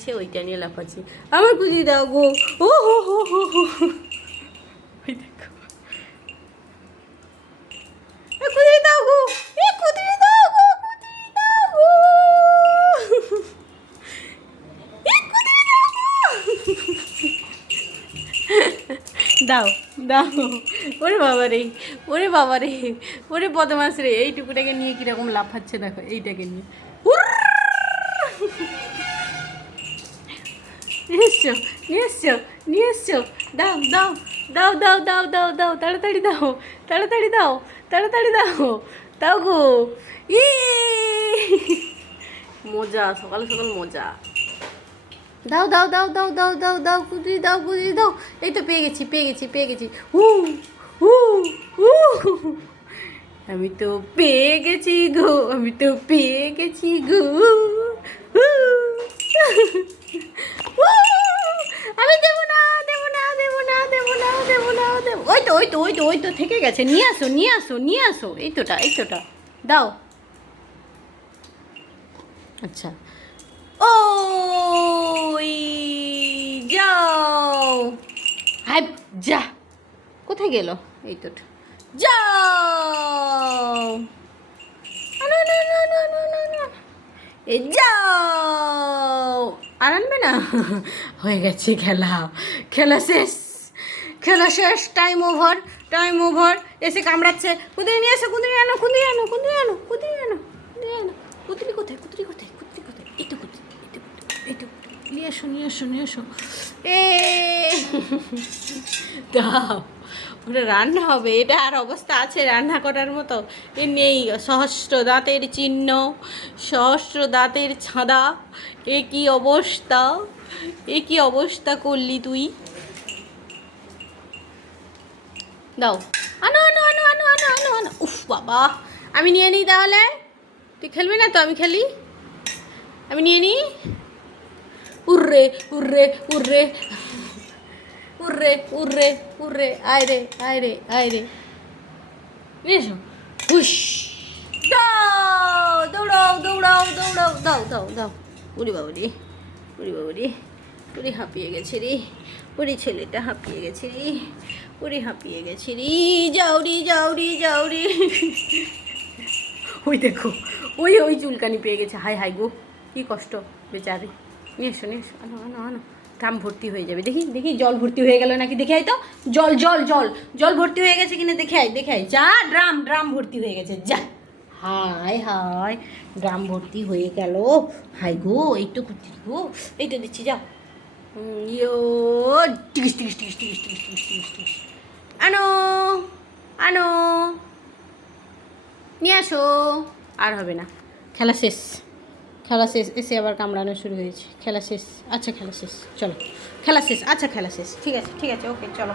দিচ্ছে ওইটা নিয়ে লাফাচ্ছি আমার কুচি দাও গো ও হো হো হো হো দাও গো দাও দাও ওরে বাবা রে ওরে বাবা রে ওরে বদমাস রে এইটুকুটাকে নিয়ে কীরকম লাফাচ্ছে দেখো এইটাকে নিয়ে এসছো নিয়ে এসছো দাও দাও দাও দাও দাও দাও দাও তাড়াতাড়ি দাও তাড়াতাড়ি দাও তাড়াতাড়ি দাও দাও গো ই মজা সকাল সকাল মজা দাও দাও দাও দাও দাও দাও দাও কুচি দাও কুচি দাও এই তো পেয়ে গেছি পেয়ে গেছি পেয়ে গেছি হু হু হু আমি তো পেয়ে গেছি গো আমি তো পেয়ে গেছি গো হু। আমি দেবো না দেবো না দেবো না দেবো না দেবো না দেবো। ওই তো ওই তো ওই তো ওই তো থেকে গেছে। নিয়ে আসো নিয়ে আসো নিয়ে আসো। এই তোটা এই তোটা। দাও। আচ্ছা। ওই যাও। হাই যা। কোথায় গেল? এই তো যাও। না, না, না, না, না, না, যাও। আর আনবে না? হয়ে গেছে খেলা। খেলা শেষ। খেলা শেষ। টাইম ওভার টাইম ওভার এসে কামড়াচ্ছে। কুদরি নিয়ে এসো, কুদরি আনো কুদরি আনো কুদরি আনো কুদরি আনো কুদরি আনো। কুদরি কোথায় কুদরি কোথায় কুদরি কোথায়? এই তো কুদরি, এই। নিয়ে এসো নিয়ে এসো নিয়ে এসো। এ, দাও। ওটা রান্না হবে, এটা আর অবস্থা আছে রান্না করার মতো। এ নেই, সহস্র দাঁতের চিহ্ন, সহস্র দাঁতের ছাঁদা, এ কি অবস্থা? এ কি অবস্থা করলি তুই? দাও। আনো আনো আনো আনো আনো আনো আনো। উফ, বাবা। আমি নিয়ে নিই তাহলে? তুই খেলবি না তো আমি খেলি? আমি নিয়ে নিই? উর্রে উর্রে উর্রে। উর্রে উর্রে উর্রে আয় রে আয় রে আয় রে এসো হুস দাও দৌড়াও দৌড়াও দৌড়াও দাও দাও দাও উড়ি বাবু রে উড়ি বাবু রে উড়ি হাঁপিয়ে গেছে রে উড়ি ছেলেটা হাঁপিয়ে গেছে রে উড়ি হাঁপিয়ে গেছে রে যাও রে যাও রে যাও রে ওই দেখো ওই ওই চুলকানি পেয়ে গেছে হাই হাই গো কী কষ্ট বেচারি নিয়ে এসো নিয়ে এসো আনো আনো আনো ড্রাম ভর্তি হয়ে যাবে। দেখি দেখি, জল ভর্তি হয়ে গেল নাকি? দেখে আয় তো। জল জল জল। জল ভর্তি হয়ে গেছে কিনা দেখে আয় দেখে আয়। যা, ড্রাম ড্রাম ভর্তি হয়ে গেছে, যা। হাই হাই ড্রাম ভর্তি হয়ে গেল। হাই গো, এই তো কুচি গো, এই তো দিচ্ছি, যা। ইয়ো, টিকিস টিকিস টিকিস টিকিস টিকিস টিকিস টিকিস টিকিস। আনো আনো। নিয়ে আসো। আর হবে না। খেলা শেষ। খেলা শেষ, এসে আবার কামড়ানো শুরু হয়েছে। খেলা শেষ আচ্ছা খেলা শেষ, চলো। খেলা শেষ আচ্ছা খেলা শেষ, ঠিক আছে ঠিক আছে, ওকে, চলো।